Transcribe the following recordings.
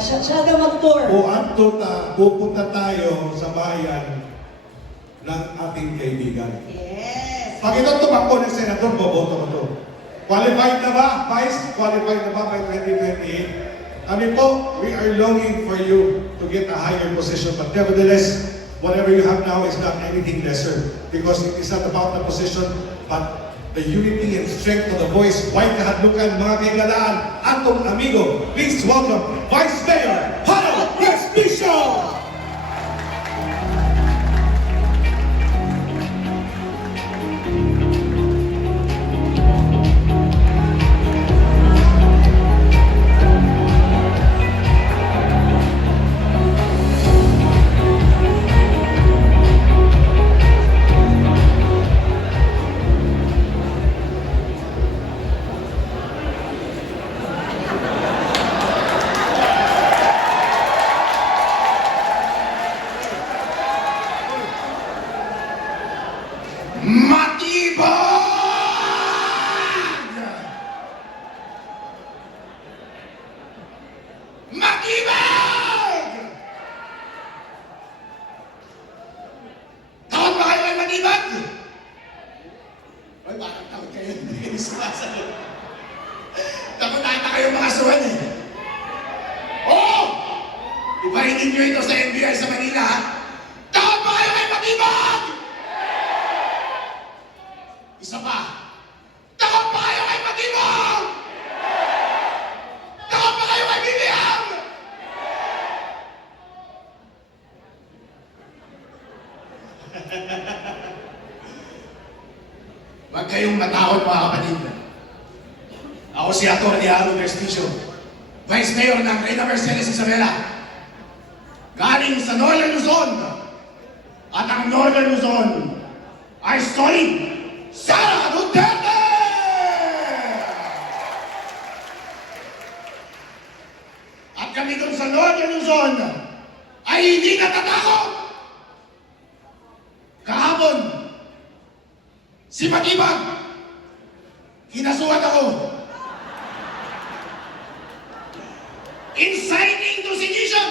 Siya na mag-tour. Pupunta tayo sa bayan ng ating kaibigan. Yes. Pag ito tumakbo ng senador, boboto ko to. Qualified na ba? Vice, qualified na ba by 2028? Kami po, we are longing for you to get a higher position. But nevertheless, whatever you have now is not anything lesser. Because it is not about the position, but the unity and strength of the voice. White kahadlukan, mga kaigalaan, atong amigo. Please welcome Vice Mayor Harold Respicio! Matibag! Takot ba kayo kay Matibag? Ay, bakit takot kayo? Hindi kayo sumasagot. Takot ata kayo mga suwan eh. Oo! Ibaritin nyo ito sa NBI sa Manila, ha? Takot ba kayo kay Matibag? Isa pa. Takot ba kayo kay Matibag? Takot ba kayo kay BBM? Huwag kayong matakot mga kapatid. Ako si Atty. Harold Respicio, Vice Mayor ng Reyna Mercedes Isabela. Galing sa Northern Luzon. At ang Northern Luzon ay solid Sara Duterte! At kami doon sa Northern Luzon ay hindi natatakot. Kahapon, si Matibag, kinasuhan ako. Inciting to sedition!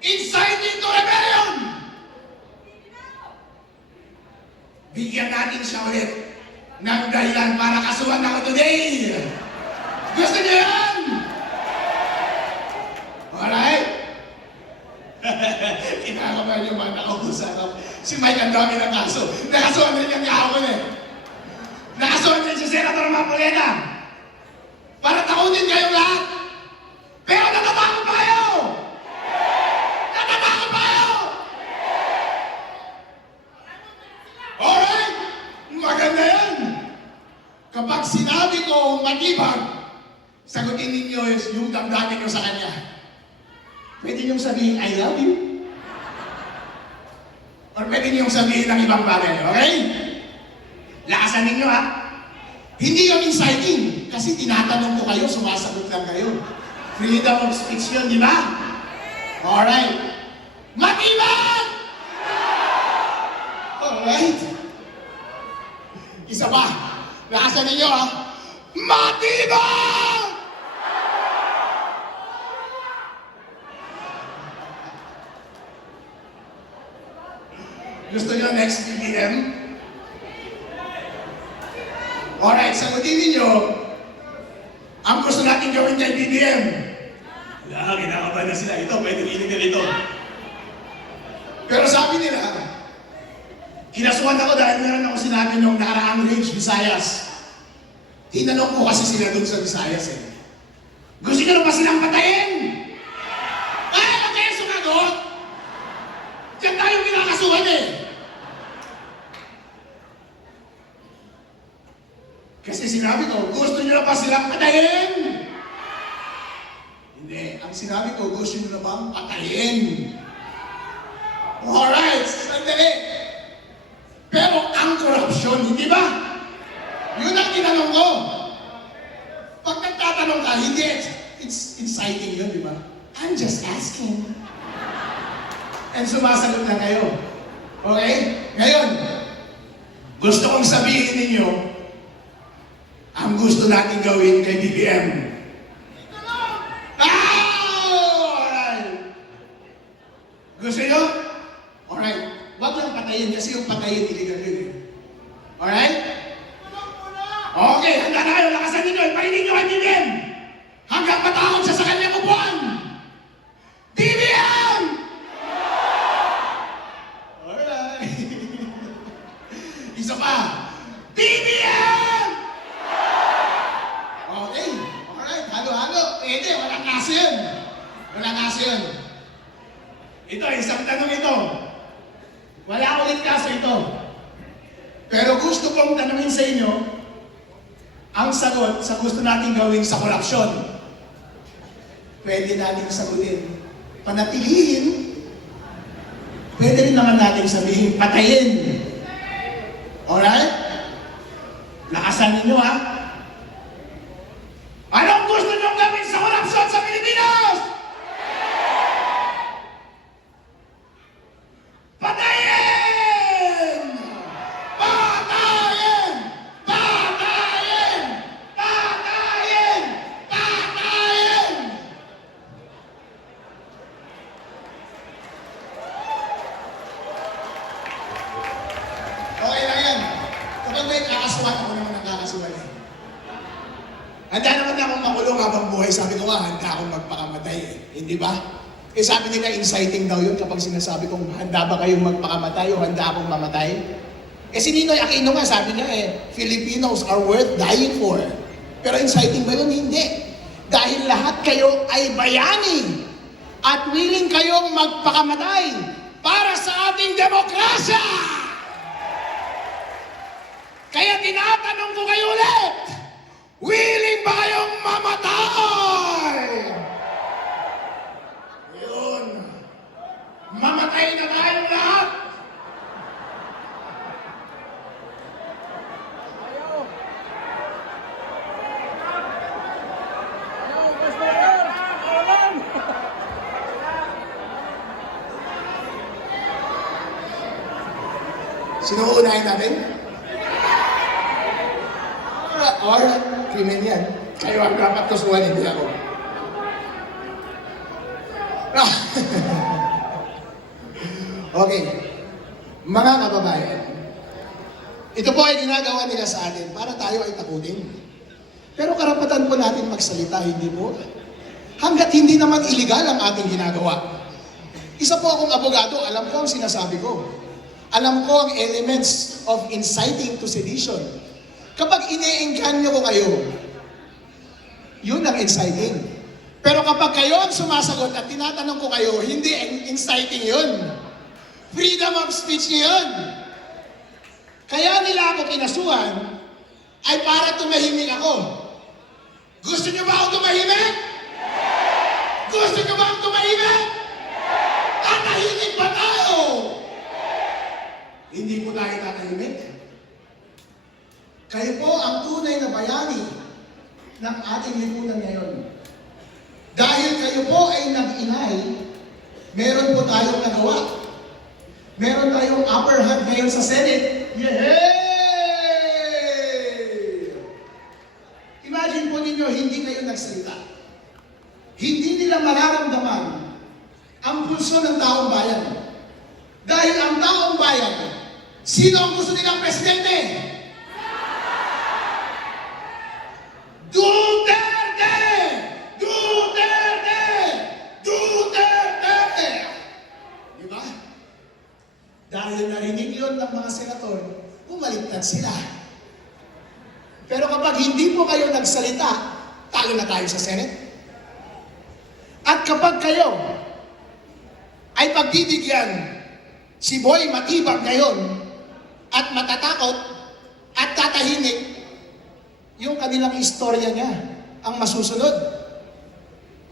Inciting to rebellion! Bigyan natin siya ulit ng dahilan para kasuhan ako today. Gusto niyo yan? Alright? Kinakabahan yung mga nakausap. Si Mike ang dami ng kaso. Nakasuhan rin yung kahapon eh. Nakasuhan rin si Senator Marcoleta. Para takutin kayong lahat. Pero natatakot pa kayo! Natatakot pa kayo! Alright? Maganda yan. Kapag sinabi ko Matibag, sagutin ninyo yung damdamin nyo sa kanya. Pwede niyong sabihin, I love you. Or pwede niyong sabihin ng ibang bagay, okay? Lakasan ninyo ha. Hindi yung inciting, kasi tinatanong ko kayo, sumasagot lang kayo. Freedom of speech yun, di ba? Alright. Matibag! Alright. Isa pa. Lakasan ninyo ha. Matibag! Gusto nyo next BBM? Alright, sagutin ninyo, ang gusto natin gawin kay BBM. Wala, kinakabahan na sila. Ito, pwede rinig nila ito. Pero sabi nila, kinasuhan ako dahil meron ako sinabi nung nakaraang Range, Visayas. Tinanong ko kasi sila dun sa Visayas eh. Gusto nyo ba silang patayin? Ay, ano kayo sumagot? Diyan tayo kinakasuhan eh. Kasi sinabi ko, gusto nyo na ba silang patayin? Hindi. Ang sinabi ko, gusto nyo na bang patayin? Alright, sandali. Pero ang korupsyon, hindi ba? Yun ang tinanong ko. Pag nagtatanong ka, hindi, it's inciting yun, di ba? I'm just asking. And sumasagot na kayo. Okay? Ngayon, gusto kong sabihin ninyo, ang gusto natin gawin kay BBM. Ah! yun, illegal yun eh. Alright? Okay, handa na kayo, lakasan ninyo, iparinig nyo kay BBM! Hanggang matakot siya sa kanyang upuan! BBM! Alright. Isa pa. BBM! Okay. Alright. Halo-halo. Pwede. Walang kaso yun. Walang kaso yun. Ito, isang tanong ito. Wala ulit kaso ito. Pero gusto kong tanungin sa inyo, ang sagot sa gusto natin gawin sa korupsyon. Pwede natin sagutin, panatilihin. Pwede rin naman natin sabihin, patayin. Alright? Lakasan ninyo ha. Anong gusto nyo gawin sa korupsyon sa Pilipinas? Patayin! Patayin! Patayin! Patayin! Patayin! Okay lang yan. Kapag may kakasuhan, ako naman ang kakasuhan eh. Handa naman na akong makulong habang buhay. Sabi ko nga, handa akong magpakamatay eh. Hindi ba? Eh sabi nila, inciting daw yun kapag sinasabi kong handa ba kayong magpakamatay o handa akong mamatay? Eh si Ninoy Aquino nga, sabi niya Filipinos are worth dying for. Pero inciting ba yun? Hindi. Dahil lahat kayo ay bayani at willing kayong magpakamatay para sa ating demokrasya! Kaya tinatanong ko kayo ulit, willing ba kayong mamatay? Yun. Mamatay na tayong lahat. Sino uunahin natin? Or, krimen yan. Kayo ang dapat kusuhan, hindi ako. Okay. Mga kababayan, ito po ay ginagawa nila sa atin para tayo ay takutin. Pero karapatan po natin magsalita, hindi po. Hanggat hindi naman iligal ang ating ginagawa. Isa po akong abogado, alam ko ang sinasabi ko. Alam ko ang elements of inciting to sedition. Kapag ine-engganyo ko kayo, yun ang inciting. Pero kapag kayo ang sumasagot at tinatanong ko kayo, hindi inciting yun. Freedom of speech yun. Kaya nila ako kinasuhan ay para tumahimik ako. Gusto niyo ba ako tumahimik? Gusto niyo ba ako tumahimik? Tatahimik ba tayo? Hindi po tayo tatahimik. Kayo po ang tunay na bayani ng ating lipunan ngayon. Dahil kayo po ay nag-inay, meron po tayong nagawa. Meron tayong upper hand ngayon sa Senate. Yay! Imagine po ninyo, hindi kayo nagsalita. Hindi nila mararamdaman ang pulso ng taong bayan. Dahil ang taong bayan, sino ang gusto nilang presidente? Duterte! Duterte! Duterte! Di ba? Dahil narinig yun ng mga senator, bumaliktad sila. Pero kapag hindi po kayo nagsalita, talo na tayo sa Senate. At kapag kayo ay pagbibigyan si Boy Matibag ngayon at matatakot at tatahimik, yung kanilang istorya niya ang masusunod.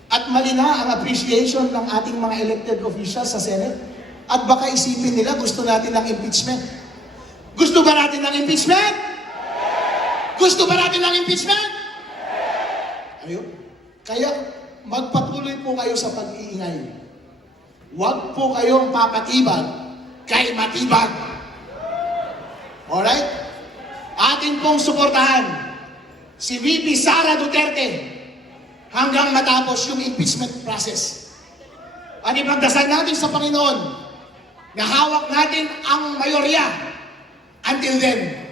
At malina ang appreciation ng ating mga elected officials sa Senate. At baka isipin nila gusto natin ng impeachment. Gusto ba natin ng impeachment? Gusto ba natin ng impeachment? Ayun. Kaya magpatuloy po kayo sa pag-iingay. Huwag po kayong papatibag kay Matibag. Alright? Atin pong suportahan si VP Sara Duterte hanggang matapos yung impeachment process. At ipagdasal natin sa Panginoon na hawak natin ang mayorya Until then,